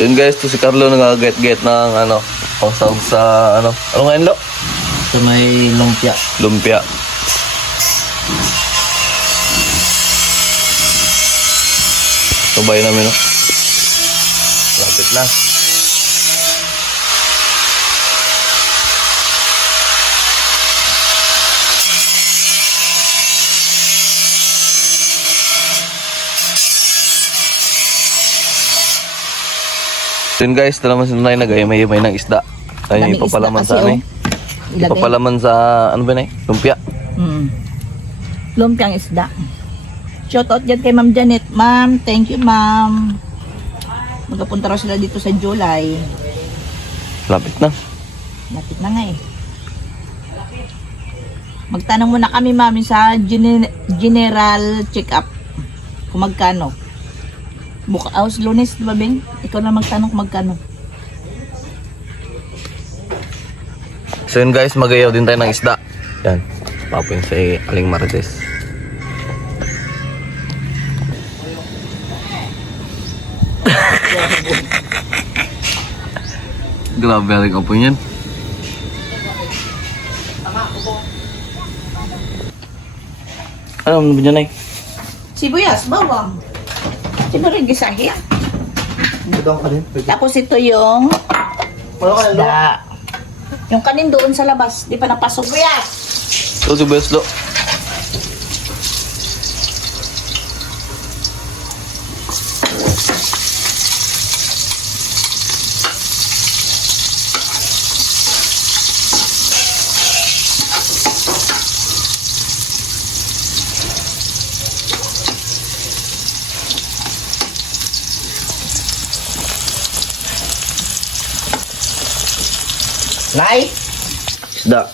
Yun guys, to si Carlo nag-get ng pangsahog sa ano ngayon lo? Sa may lumpia. Lumpia. Sabay namin, no? Lapit na. Yun guys, naman si Nanay nag-ayamay-ayamay ng isda. Ayun yung ipapalaman sa ano eh. Ipapalaman sa ano ba na eh? Lumpia. Lumpiang isda. Shoutout dyan kay Ma'am Janet. Ma'am, thank you ma'am. Magkapunta raw sila dito sa July. Lapit na. Lapit na nga eh. Magtanong muna kami mami sa general check-up. Kung magkano. Bukas Lunes, di ba Bing? Ikaw na magtanong kung magkano. So yun guys, magayaw din tayo ng isda. Yan. Papoy si Aling Marites. Grabe aling apo yan. Ano naman dyan ay? Sibuyas, bawang. Siguro yung gisahya. Budong ka din. Tapos ito yung Wala ka na. isda. Yung kanin doon sa labas, di pa napasok. Sibuyas! Ito si Beslo. Nay! Isda.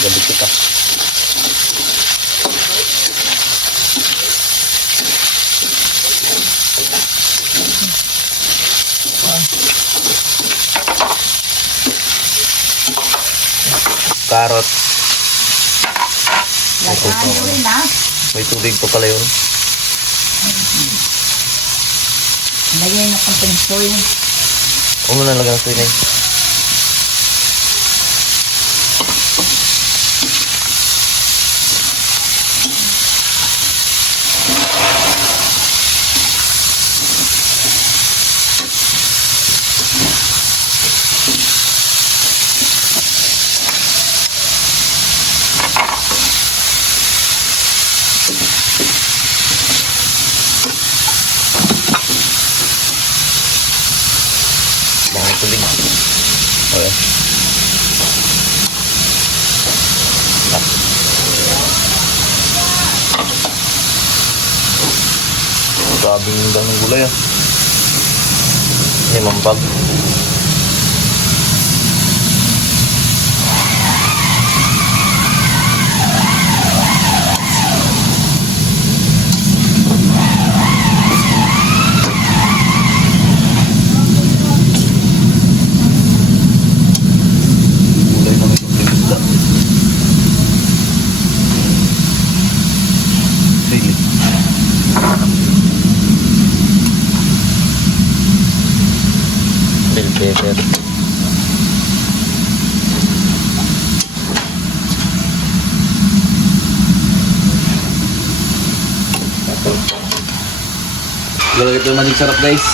Gabi kita. Carrot. Lagahan mo rin ha. May tubig pa pala yun. Lagyan na konting soy. Huwag mo na lagyan sa inay. Baka tubig. Okay. Grabing daming gulay ah. Ini mampag. Gulay na may kunting isda. Sili. Bell pepper. Gulay ito maging sarap guys.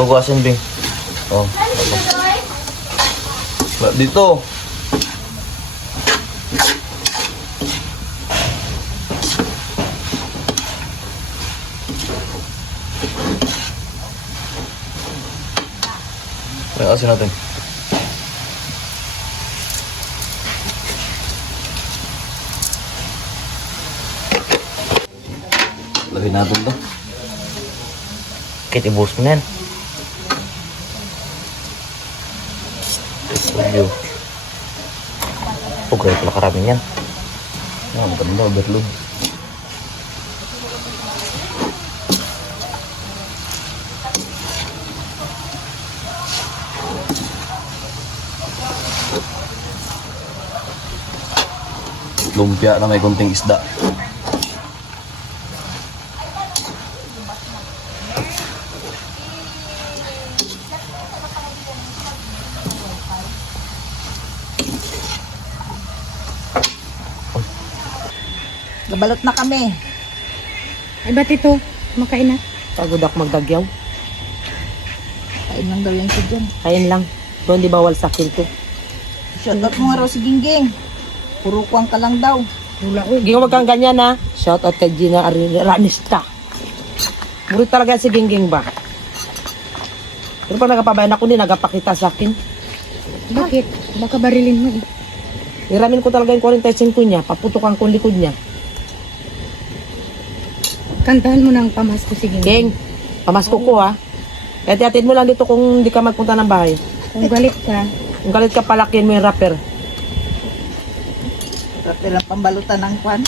Bawasan Bing. Oh. Dito. May asin natin. Lagay natin to. Kahit i-boost mo na yan. Okay, pala karami yan. Maganda, overload. Lumpia na may konting isda. Nabalot na kami. Ay, ba't ito? Makain na. Pagod ako magdagyaw. Kain lang daw yan siya dyan. Kain lang. Doon di bawal sa akin to. Shoutout mo nga raw si Gingging. Puro kuwang ka lang daw. Wala, uy. Hindi ko magkang ganyan ha. Shout out kay Gina Ranista. Murid talaga si Gingging ba? Pero pag nagapabayan ako, hindi nagapakita sa akin. Bakit? Baka barilin mo eh. Iramin ko talaga yung 45 niya. Paputokan ko ang likod niya. Kantahan mo ng pamasko si Gingging. King, pamasko ko ha. Kaya tiatid mo lang dito kung hindi ka magpunta ng bahay. Kung galit ka, Kung galit ka, palakihin mo yung rapper. Rapper ang pambalutan ng kwan.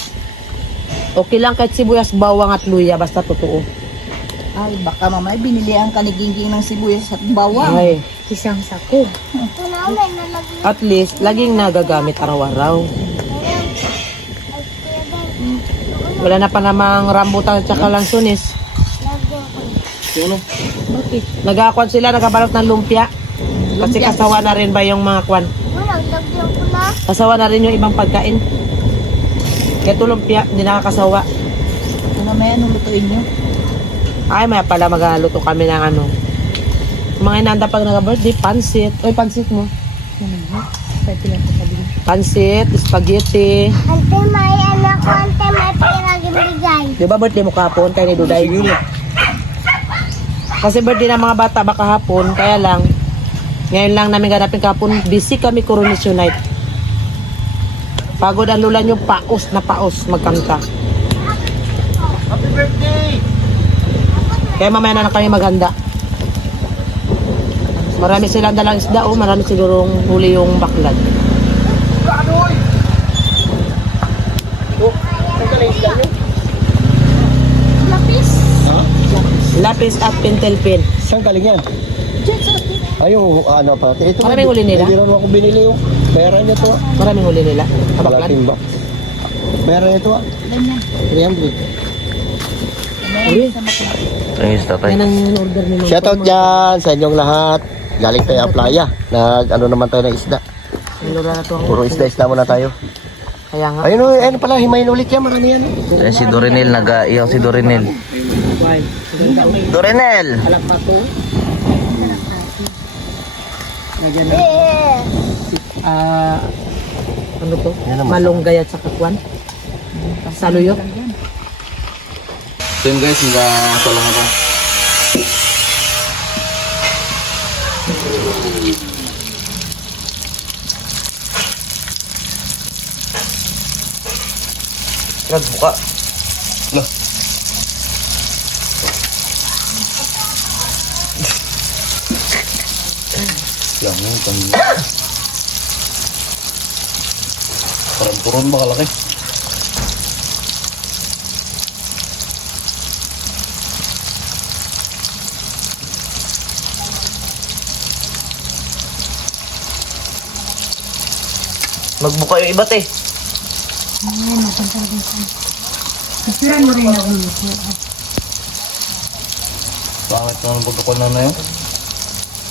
Okay lang kahit sibuyas, bawang at luya. Basta totoo. Ay, baka mamaya binilihan ka ni Gingging ng sibuyas at bawang. Ay, isang sako. at least, laging nagagamit araw-araw. Wala na pa namang rambutan at saka lansunis. Bakit? Nagakuan sila, nagabalot ng lumpia. Kasi kasawa na rin ba yung mga kwan? Kasawa na rin yung ibang pagkain. Kaya ito lumpia, hindi nakakasawa. Ano may anong lutuin nyo? Ay, maya pala maghaluto kami ng ano. Mga inanda pag nag-birthday, pansit. Oy, pansit mo. Ano ba? Pwede lang sa sabi mo. Pansit, spaghetti. Ante, may anak ko, ante, may pera ginigay. Di ba birthday mo kahapon? Kaya ni Duday. Kasi birthday ng mga bata baka hapon, kaya lang, ngayon lang namin ganapin kahapon, busy kami coronation night. Pagod ang lula nyo, paos na paos magkanta. Happy birthday! Kaya mamaya na kami maghanda. Marami silang dalang isda o marami sigurong huli yung baklad. Lapis at pentel pen. Saan galing yan? Ay, yung ano pa. Ito, Maraming huli nila? Hindi naman ako binili yung pera niya to. Maraming huli nila. Baklad. Malaking box. Pera niya to. 300. Uli. Ang isda tayo. Yan ang order ni Ma'am. Shoutout dyan sa inyong lahat. Galing tayo Aplaya. Ano naman tayo ng isda. Ang lura na to. Puro isda muna tayo. Kaya nga. Ayun o, ayun pala, himayin ulit yan. Marami yan. Ayan si Dorinel, nag-iyaw si Dorinel. Dorinel! Alam pa to. Lagyan na. Ano to? Yan naman. Malunggay at saka kwan. Saluyo. So yun guys, nagkasalang ako. Nagbuka. Lah. Yang mo, parang turon ba kalaki? Magbuka yung iba't eh. Masiran mo rin ang ulo. Bakit naman pagkakuan na yun?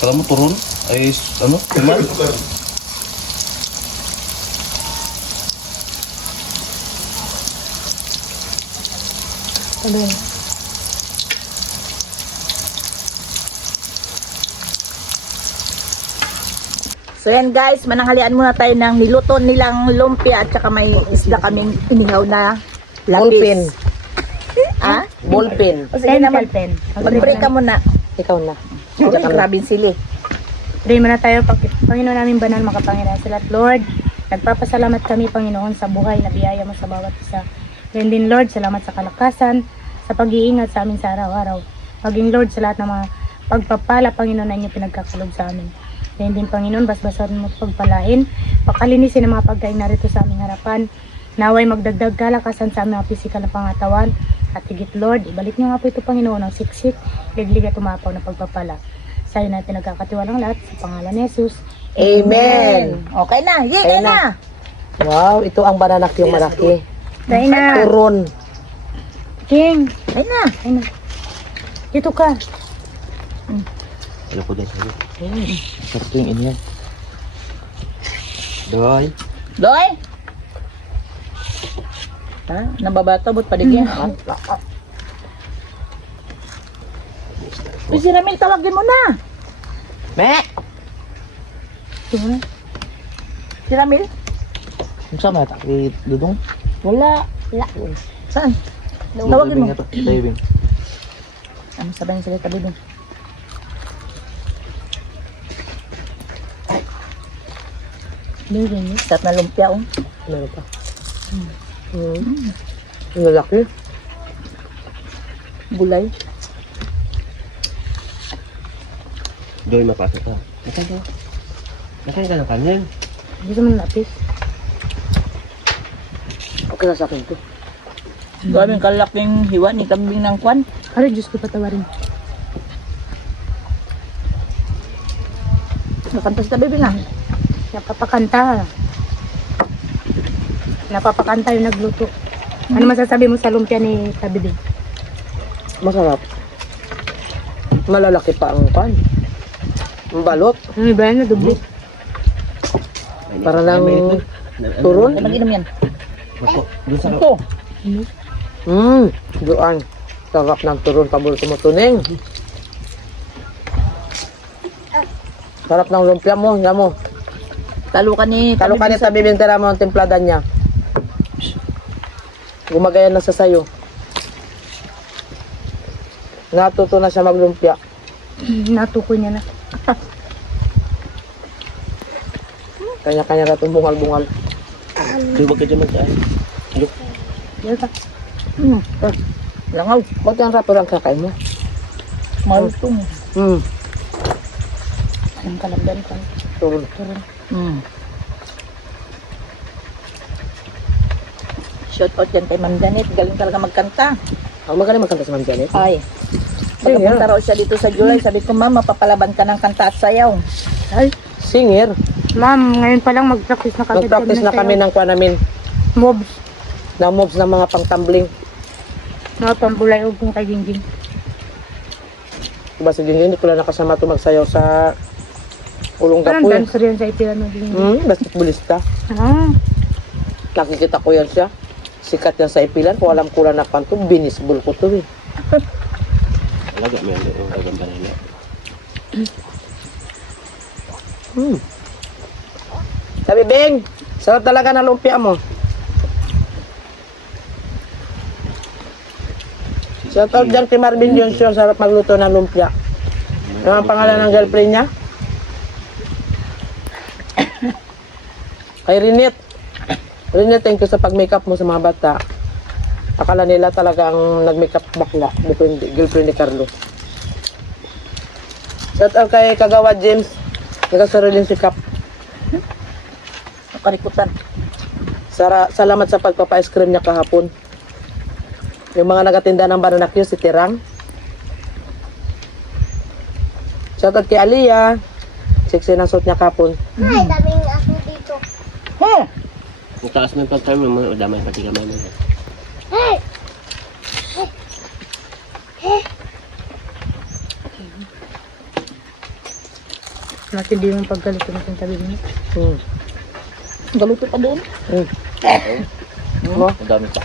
Kala mo turon? Ay, ano? Tumal? Sabi. So yan guys, mananghalian muna tayo ng niluto nilang lumpia at saka may isda kaming inihaw na Ballpen. lapis. Ha? Ballpen. O sige naman, pen. mag-break ka muna. Ikaw na. Okay, grabe sili. Pray muna tayo, Panginoon namin banal, makapangyarihan sa lahat. Lord, nagpapasalamat kami, Panginoon, sa buhay na biyaya mo sa bawat isa. Then din, Lord, salamat sa kalakasan, sa pag-iingat sa amin sa araw-araw. Maging, Lord, sa lahat ng mga pagpapala, Panginoon, na inyo pinagkakalog sa amin. Then din, Panginoon, basbasan mo pagpalain, pakalinisin ang mga pagkain narito sa aming harapan. Naway magdagdag kalakasan sa aming mga pisikal na pangatawan. At higit Lord, ibalik niyo nga po ito Panginoon ng siksik, liglig at umapaw na pagpapala. Sa iyo natin nagkakatiwalang lahat sa pangalan ni Jesus. Amen. Okay na. Yay, Kaya na. Wow, ito ang bananak yung malaki. Dahil na. Turon. King, Ay na. ay na. Dito ka. Ano po din sa'yo? Sarap yung inyan. Doy. Doy. Ha? Nababato, ba't paligyan? Uy, si Ramil, tawagin mo na. Me! Si Ramil? Ang sama ata kay Dudong? Wala. Saan? Tawagin mo. Diving. Ano sabihin sila tabi din? Living, sarap na lumpia, oh. Meron pa. Ang lalaki. Gulay. Doy, mapasok ka. Nakain ka ng kanin. Dito mo napis. Okay na sa akin to. Gawin kalaking hiwa ni kambing ng kwan. Aray, Diyos ko patawarin. Nakantas na bebe na. Napapakanta. Napapakanta yung nagluto. Ano masasabi mo sa lumpia ni Tabibing? Masarap. Malalaki pa ang pan. Ang balot. Ano ba yan? Nadubli. Para lang turon. Ay, mag-inom yan. Doon sa Ito. Doon. Sarap ng turon. Pabor tumutuning. Sarap ng lumpia mo. Yan mo. Talo ka ni Talo ka nito, bibintira mo ang templada niya. Gumagaya na sa sayo. Natuto na siya maglumpia. Natukoy niya na. Kanya-kanya na itong bungal-bungal. Doy, wag ka dyan magkaan. Yan ka. Langaw. Ba't yung rapper ang kakain mo? Malutong. Ang kalabdan ka. Turun. Shout out yan kay Ma'am Janet. Galing talaga magkanta. Ang magaling magkanta sa Ma'am Janet. Ay. Sige. Pagkapunta raw siya dito sa July, sabi ko, Ma'am, mapapalaban ka ng kanta at sayaw. Ay, Singer. ma'am, ngayon pa lang mag-practice na kami. Mag-practice na kami ng kuha namin. Mobs. Na moves ng mga pang-tumbling. Mga pambulay o kung kay Gingging. Diba si Jingjing, hindi ko lang nakasama ito magsayaw sa Ulong Parang Gapoy. dancer yan sa ipilan ng Gingging. Basketballista. Ah, Nakikita ko yan siya. Sikat yan sa ipilan. Kung alam ko lang na kanto, binisbol ko to eh. Alaga, may ano yung gagamba na niya. Sabi, Beng, sarap talaga na lumpia mo. Shout out dyan kay Marvin Johnson, sarap magluto ng lumpia. Ano ang pangalan ng girlfriend niya? Kay Rinit. Rinit, thank you sa pag-makeup mo sa mga bata. Akala nila talagang nag-makeup bakla. Girlfriend ni Carlos. Shout out kay Kagawa James. Nagkasarili si Kap. Karikutan. Salamat sa pagpapa-ice cream niya kahapon. Yung mga nagatinda ng bananakyo, si Tirang. Shoutout kay Aliyah. Sexy ng suit niya kahapon. Ay, daming aso dito. Hey! Ang taas ng pag-time mo, damay pati ka mama. Hey! matindi yung paggalit ko ng tabi mo. Galuto pa doon. Mo? Ang dami pa.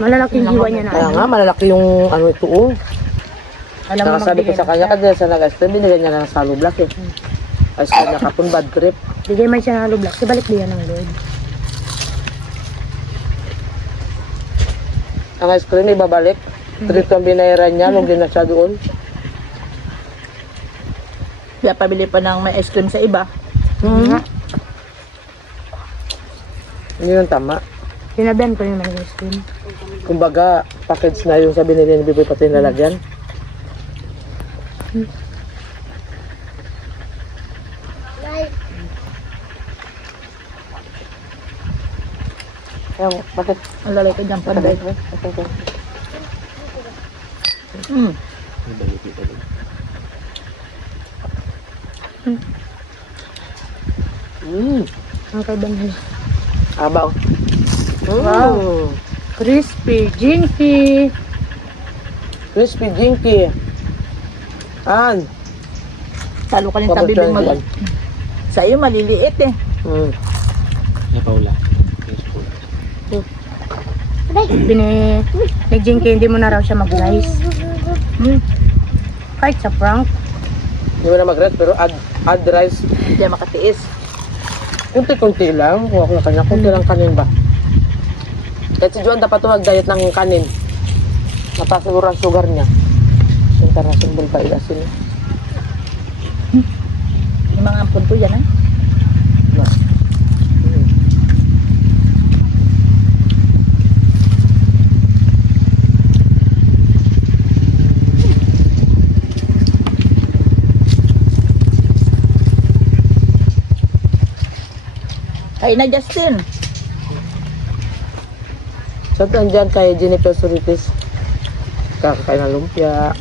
Malalaki yung hiwa niya na. Kaya nga, malalaki yung ano ito oh. Alam mo Nakasabi ko magbigay sa kanya, kasi sa nag-stream, binigyan niya na ng salo black eh. Ice cream niya kapon, bad trip. Bigay man siya ng halo black. Ibalik diyan ng Lord. Ang ice cream, ibabalik. Trip ang binayaran niya, nung din na siya doon. Kaya pabili pa ng may ice cream sa iba. Hindi yung tama. Sinabihan ko yung mga ice cream. Kumbaga, package na yung sabi nila ni Biboy pati nalagyan. Bakit? Ang lalay ko dyan, panday. Mm. Ang kaibang nila. Abaw. Wow. Crispy, jinky. Crispy jinky. An. Talo ka ng tabi ng mag... Sa iyo, maliliit eh. Nag-jinky, hindi mo na raw siya mag-rice. Kahit sa prank. Hindi mo na mag-rest pero add rice. Hindi makatiis. Kunti-kunti lang. Huwag na kanya. Kunti lang kanin ba? Kahit si Juan dapat mag-diet ng kanin. Mataas siguro ang sugar niya. International ba ilasin niya? Yung mga ampun ko yan, ha? Kain na, Justin. So, andyan kay Jennifer Suritis. Kakakain ng lumpia.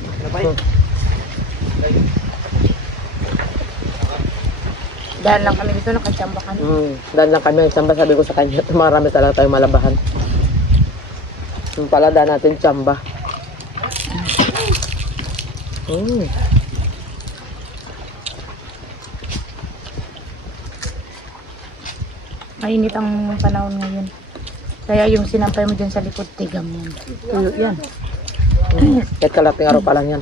Dahil lang kami dito, nakachamba kami. Dahil lang kami ang tsamba, sabi ko sa kanya, marami talaga tayong malabahan. Yung pala, dahil natin tsamba. Mainit ang panahon ngayon. Kaya yung sinampay mo dyan sa likod, tigam yan. Tuyo yan. Kahit kalating araw pa lang yan.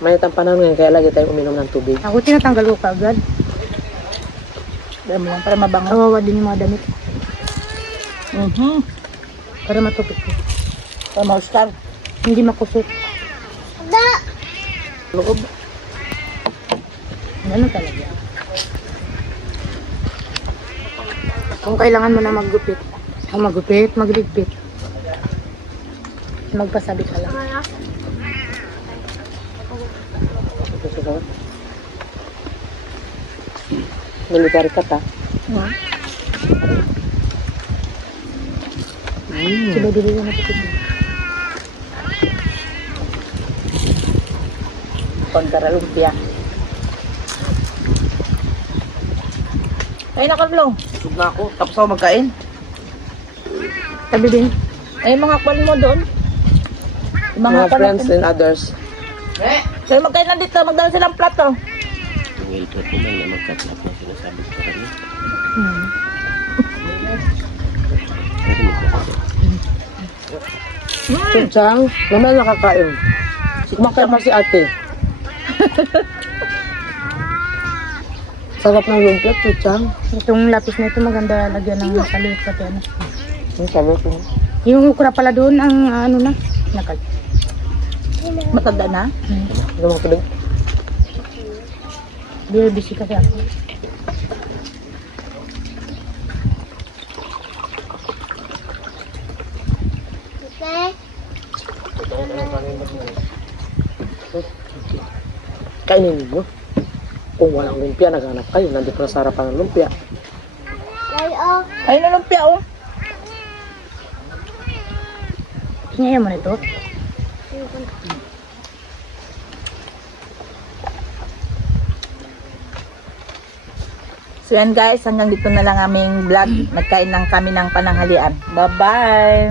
Mainit ang panahon ngayon, kaya lagi tayong uminom ng tubig. Ako tinatanggal ko kaagad. Dahil mo lang para mabango. Kawawa din yung mga damit. Para matupit ko. Para ma-star. Hindi makusot. Loob. Ano talaga? Kung kailangan mo na maggupit, magligpit. Magpasabi ka lang. Military ka ta. Sila dili na matupit. Kontra lumpia. Kain na, Carlo. Busog na ako. Tapos ako magkain. Tabi din. Ay, mga kwan mo doon. Yung Mga kwan friends natin. and others. Kaya magkain na dito, magdala silang plato. Chuchang, naman nakakain. Kumakain pa si ate. Sarap ng lumpia, Chuchang. Itong lapis na ito maganda lagyan ng salit pati ano. Ang sarap mo. Yung ukra pala doon ang ano na, nakal. Matanda na. Ano mga tulig? Busy kasi ako. Okay? Kainin ninyo. Kung walang lumpia, naghanap kayo. Nandito na sa harapan ng lumpia. Kayo, Ay, na lumpia, oh. Ngayon mo nito. So yan guys, hanggang dito na lang aming vlog. Nagkain lang kami ng pananghalian. Bye-bye!